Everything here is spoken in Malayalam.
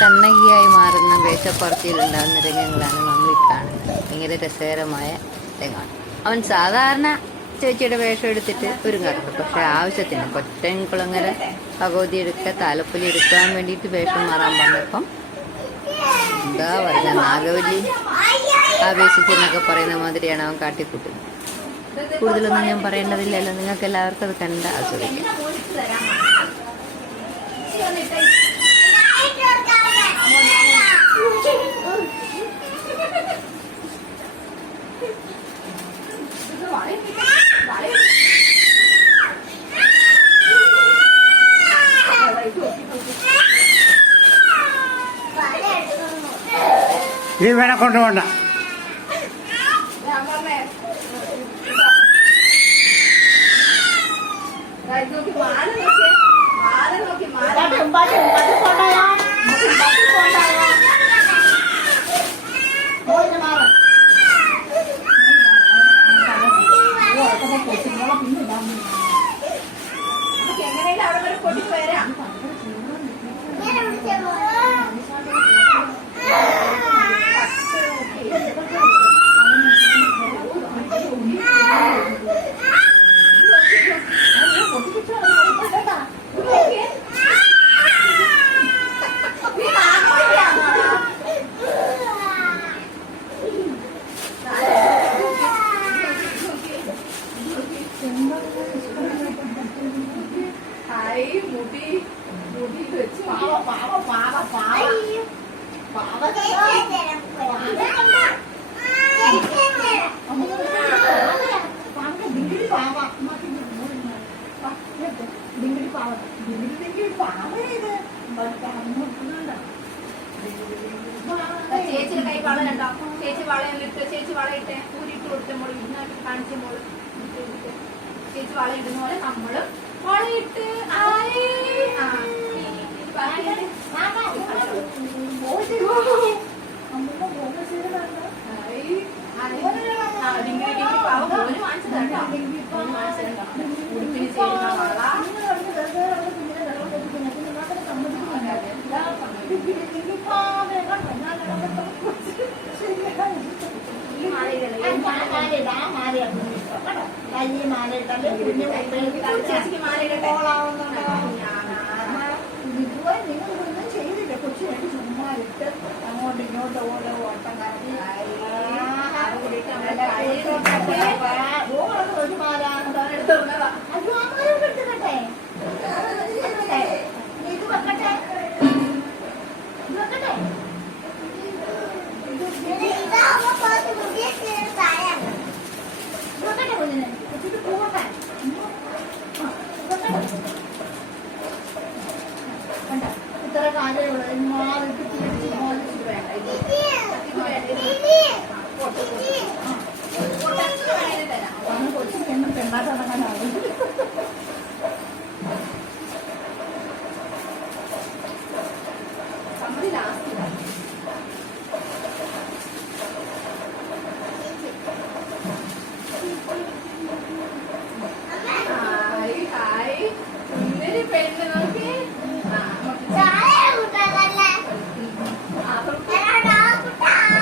കണ്ണകിയായി മാറുന്ന വേഷപ്പുറത്തിലുണ്ടാകുന്ന രംഗങ്ങളാണ് നമ്മൾ ഈ കാണുന്നത്. ഭയങ്കര രസകരമായ രംഗമാണ്. അവൻ സാധാരണ ചേച്ചിയുടെ വേഷം എടുത്തിട്ട് ഒരുങ്ങാറുണ്ട്. പക്ഷെ ആവശ്യത്തിന് കൊറ്റൻകുളങ്ങര ഭഗവതി എടുക്കുക, താലപ്പൊലി എടുക്കാൻ വേണ്ടിയിട്ട് വേഷം മാറാൻ പറഞ്ഞപ്പം എന്താ പറയുക, നാഗവല്ലി ആവേശിച്ചെന്നൊക്കെ പറയുന്ന മാതിരിയാണ് അവൻ കാട്ടിക്കൂട്ടുന്നത്. കൂടുതലൊന്നും ഞാൻ പറയേണ്ടതില്ലല്ലോ, നിങ്ങൾക്ക് എല്ലാവർക്കും അത് കണ്ട് ആസ്വദിക്കാം. ഈ വേണ കൊണ്ടുപോണ്ട. എങ്ങനെയാലും അവിടെ വരെ കൊണ്ടിട്ട് വരാം. മുടി വെച്ച് പാവ പാവ പാവ പാവ പാവ ഡിങ്കിടി പാവ ഡിങ്കിടി പാവ ഡിങ്കിടി പാവ ഇത് ചേച്ചി കൈ വള കണ്ടോ? ചേച്ചി വളയിലിട്ട്, ചേച്ചി വളയിട്ട് ഊരിട്ട് കൊടുത്ത മോള് ഇടുന്ന കാണിച്ച മോള് ചേച്ചി വള ഇടുന്ന പോലെ നമ്മളും വളയിട്ട് ഉടുപ്പിന് ചേരുന്ന വള ചേച്ചിക്ക് മാലയിടട്ടെ. ഇതുപോലെ നിങ്ങളൊന്നും ചെയ്തില്ല. കൊച്ചു വേണ്ടി ചുമ്മാ ഇട്ട് അങ്ങോട്ടും ഇങ്ങോട്ടും ഓരോ ഓട്ടം കറങ്ങി ഒരു മാല എടുത്തോണ്ടതാ. അയ്യോ ആ മാല എടുത്തിട്ടെ ഇത് വെക്കട്ടെ, ഇത് വെക്കട്ടെ. വെക്കട്ടെ കുഞ്ഞിനെ വെച്ചിട്ട് പോകട്ടെ. വേണ്ട ഇത്ര കാലമുള്ള മാറിട്ട് തിരിച്ച് മോദിച്ചിട്ട് വേണ്ട. ഇത് കൊച്ചിന് എന്നും പെണ്ണാട്ട് നടക്കാനാവും.